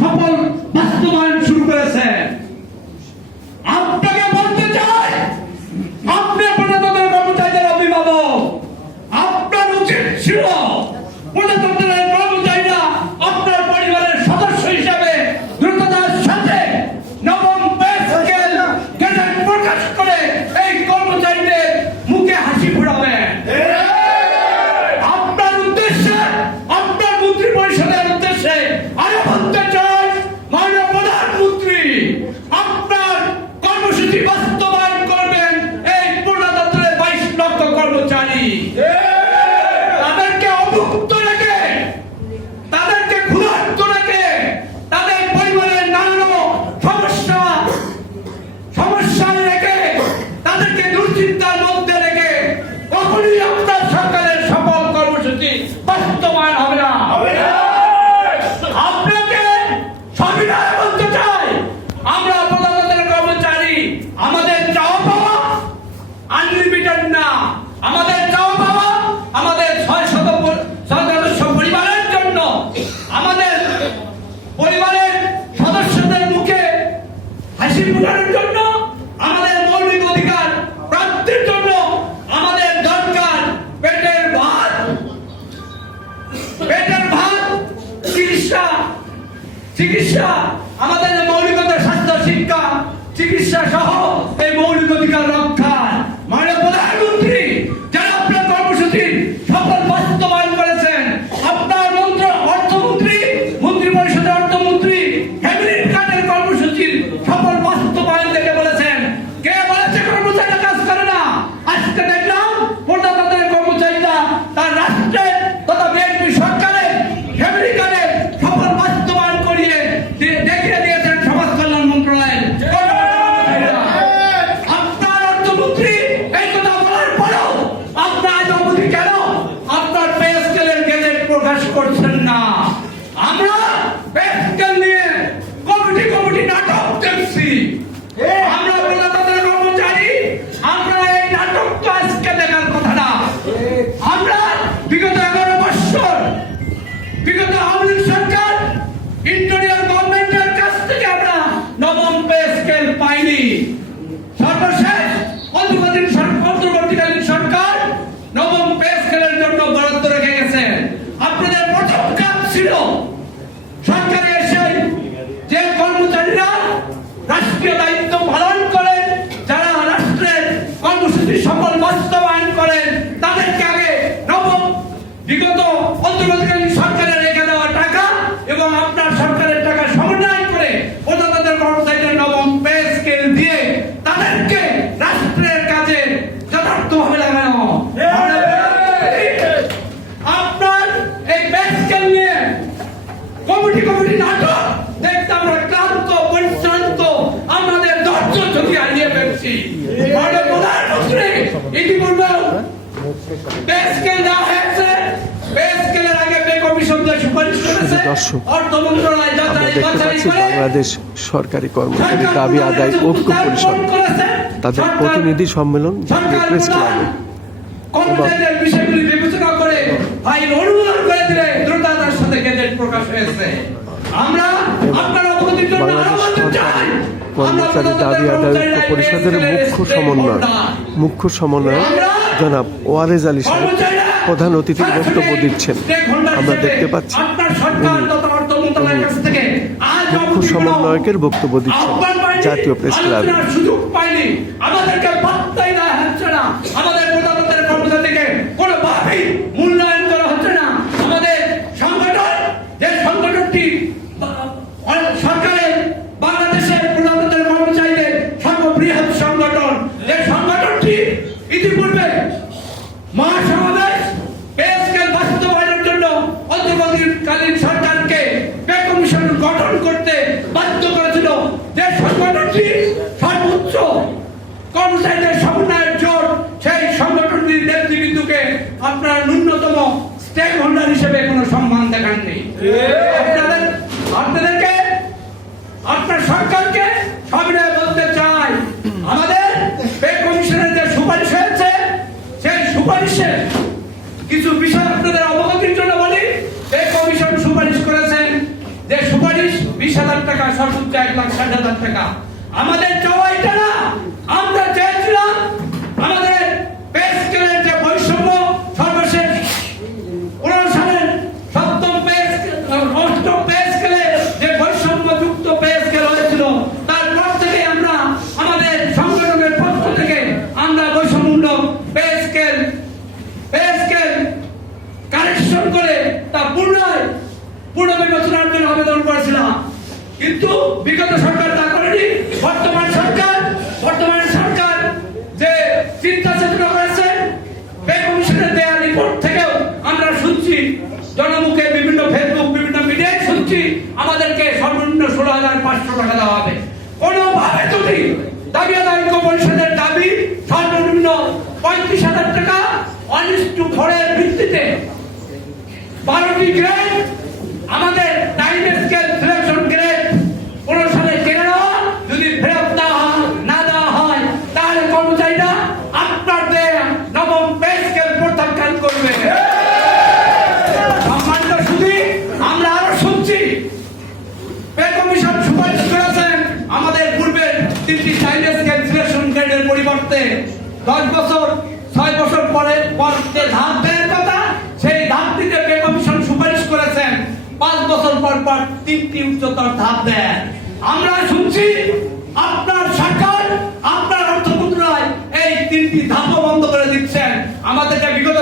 সফল বাস্তবায়ন শুরু করেছেন। আপনাকে বলতে চাই, আপনি প্রজাতন্ত্রের কর্মচারীদের অভিভাবক, আপনার উচিত ছিল প্রজাতন্ত্রের কর্মচারীরা আপনার পরিবারের সদস্য হিসাবে দ্রুততার সাথে নবম পে স্কেল গেজেট প্রকাশ করে এই কর্মচারীদের মুখে হাসি ফোটাবেন। আপনার উদ্দেশ্যে, আপনার মন্ত্রী পরিষদের উদ্দেশ্যে আরো বলতে চাই, মাননীয় প্রধানমন্ত্রী আপনার কর্মসূচি বাস্তবায়ন করবেন এই প্রজাতন্ত্রের 22 লক্ষ কর্মচারী। তাদেরকে অভুক্ত রেখে, তাদেরকে ক্ষুধার্ত রেখে, তাদের পরিবারের নানান সমস্যায় রেখে, তাদেরকে দুশ্চিন্তার মধ্যে রেখে কখনই আপনার সরকারের সফল কর্মসূচি বাস্তবায়ন হবে না। আপনাকে সবিনয়ে বলতে চাই, আমরা প্রজাতন্ত্রের কর্মচারী, আমাদের চাওয়া পাওয়া আনলিমিটেড না। আমাদের চাওয়া পাওয়া আমাদের 600 পরিবারের জন্য, আমাদের পরিবারের সদস্যদের মুখে হাসি ফোটানোর জন্য, আমাদের মৌলিক অধিকার প্রাপ্তির জন্য আমাদের দরকার পেটের ভাত, চিকিৎসা, আমাদের মৌলিকতা, স্বাস্থ্য, শিক্ষা, চিকিৎসা সহ এই মৌলিক অধিকার রক্ষা। মাননীয় প্রধানমন্ত্রী, যারা আপনার কর্মসূচির সফল বাস্তবায়ন করেছেন, আপনার অর্থমন্ত্রী, মন্ত্রী পরিষদের অর্থমন্ত্রী ফ্যামিলি কার্ডের কর্মসূচির সফল বাস্তবায়ন দেখে বলেছেন, কে বলেছে কর্মচারীরা কাজ করে না? আজকে দেখলাম প্রজাতন্ত্রের কর্মচারীরা তার রাষ্ট্রের তথা বিএনপি সরকারের ফ্যামিলি কার্ডের সফল বাস্তবায়ন করিয়ে দেখিয়ে দিয়েছেন সমাজ কল্যাণ মন্ত্রণালয়ের। আপনার অর্থমন্ত্রী এই কথা বলার পরেও আপনার আজ অবধি কেন আপনার পে স্কেলের গেজেট প্রকাশ করছেন না? আমরা পে স্কেল নিয়ে কমিটি নাটক দেখছি। আমরা প্রজাতন্ত্রের কর্মচারী, আমরা এই নাটক তো আজকে দেখার কথা না। আমরা বিগত 11 বছর, বিগত আওয়ামী লীগ সরকার, ইন্টারিয়ার গভর্নমেন্টের কাছ থেকে আমরা নবম পে স্কেল পাইনি। সর্বশেষ অন্তর্বর্তীকালীন সরকার নবম পে স্কেলের জন্য বরাদ্দ রেখে গেছেন। আপনাদের প্রথম কাজ ছিল সরকারে এসে যে কর্মচারীরা রাষ্ট্রীয় দায়িত্ব পালন করেন, যারা রাষ্ট্রের কর্মসূচি সফল বাস্তবায়ন করেন, তাদেরকে আগে নবম বিগত অন্তর্বর্তীকালীন সরকারের রেখে দেওয়া টাকা এবং আপনার সরকারের টাকা সমন্বয় করে প্রজাতন্ত্রের কর্মচারীদের নবম পে স্কেল দিয়ে তাদেরকে রাষ্ট্রের কাজে যথার্থভাবে লাগানো। আপনার এই পে স্কেল নিয়ে কমিটি নাটক দেখতে আমরা ক্লান্ত, পরিশ্রান্ত, আমাদের ধৈর্য ঝুঁকি হারিয়ে ফেলছি। মাননীয় প্রধানমন্ত্রী ইতিপূর্বে পে স্কেল দেওয়া হয়েছে, পে স্কেলের আগে পে কমিশন যে সুপারিশ করেছে, অর্থ মন্ত্রণালয় যাচাই করে বাংলাদেশ সরকারি কর্মচারী দাবি আদায় ঐক্য পরিষদ তাদের প্রতিনিধি সম্মেলন জাতীয় প্রেস ক্লাবে কর্মচারীদের বিষয়গুলি বিবেচনা করে আইন অনুমোদন করে দিলে দ্রুততার সাথে গেজেট প্রকাশ হয়েছে। আমরা আপনার অবগতির জন্য আরো বলতে চাই, কর্মচারী দাবি আদায় ঐক্য পরিষদের মুখ্য সমন্বয়ক জনাব ওয়ারেজ আলী সাহেব প্রধান অতিথির বক্তব্য দিচ্ছেন। আমরা দেখতে পাচ্ছি মুখ্য সমন্বয়কের বক্তব্য দিচ্ছেন জাতীয় প্রেস ক্লাবে। সুযোগ পাইনি, আমাদেরকে পাত্তাই দেওয়া হচ্ছে না, আমাদের প্রজাতন্ত্রের কর্মচারীকে কোনোভাবেই মূল্যায়ন করা হচ্ছে না। আমাদের সংগঠন, যে সংগঠনটি সরকারের বাংলাদেশের প্রজাতন্ত্রের কর্মচারীদের সর্ববৃহৎ সংগঠন, যে সংগঠনটি ইতিপূর্বে মহাসমাবেশ পে স্কেল বাস্তবায়নের জন্য অন্তর্বর্তীকালীন সরকারকে পে কমিশন গঠন করতে বাধ্য করেছিল, যে সংগঠনটি সর্বোচ্চ কর্মচারীদের সমন্বয়ের জোট, সেই সংগঠনটির নেতৃবৃন্দকে আপনারা ন্যূনতম স্টেক হোল্ডার হিসেবে কোনো সম্মান দেখাননি। আপনাদেরকে, আপনার সরকারকে সবিনয়ে বলতে চাই, আমাদের পে কমিশনের যে সুপারিশ হয়েছে, সেই সুপারিশে কিছু বিষয় আপনাদের অবগতির জন্য বলি। পে কমিশন সুপারিশ করেছেন যে সুপারিশ 20,000 টাকা, সর্বোচ্চ 1,60,000 টাকা। আমাদের চাওয়া এটা না, আমরা চেয়েছিলাম আমাদের পে স্কেলের যে বৈষম্য সর্বশেষ 15 সালের সপ্তম অষ্টম পে স্কেলে যে বৈষম্যযুক্ত পে স্কেল হয়েছিল, তারপর থেকে আমরা আমাদের সংগঠনের পক্ষ থেকে আমরা বৈষম্যমূলক পে স্কেল কারেকশন করে তা পুনর্বিবেচনার জন্য আবেদন করেছিলাম। কিন্তু বিগত সরকার তা করেনি। বর্তমান সরকার যে চিন্তা চেতনা করেছে, পে কমিশনের দেয়া রিপোর্ট থেকেও আমরা শুনছি, জনমুখে বিভিন্ন ফেসবুক, বিভিন্ন মিডিয়ায় শুনছি আমাদেরকে সর্বনিম্ন 16,500 টাকা দেওয়া হবে। কোনোভাবে যদি দাবি আদায় পরিষদের দাবি সর্বনিম্ন 35,000 টাকা 1:4 এর ভিত্তিতে 12টি গ্রেড, আমাদের 9 স্কেল সিলেকশন গ্রেড 15 সালে কেড়ে নেওয়া যদি ফেরত না দেওয়া হয়, তাহলে কর্মচারীরা আপনাদের নবম পে স্কেল প্রত্যাখ্যান করবে। সম্মানিত সুধী, আমরা আরো শুনছি পে কমিশন সুপারিশ করেছেন আমাদের পূর্বের 3টি 9 স্কেল সিলেকশন গ্রেডের পরিবর্তে 6 বছর পরে যে ধাপ দেওয়ার কথা, সেই ধাপটিতে পে কমিশন সুপারিশ করেছেন 5 বছর পর 3টি উচ্চতর ধাপ দেন। আমরা শুনছি আপনার সরকার, আপনার অর্থ মন্ত্রণালয় এই 3টি ধাপও বন্ধ করে দিচ্ছেন। আমাদেরকে বিগত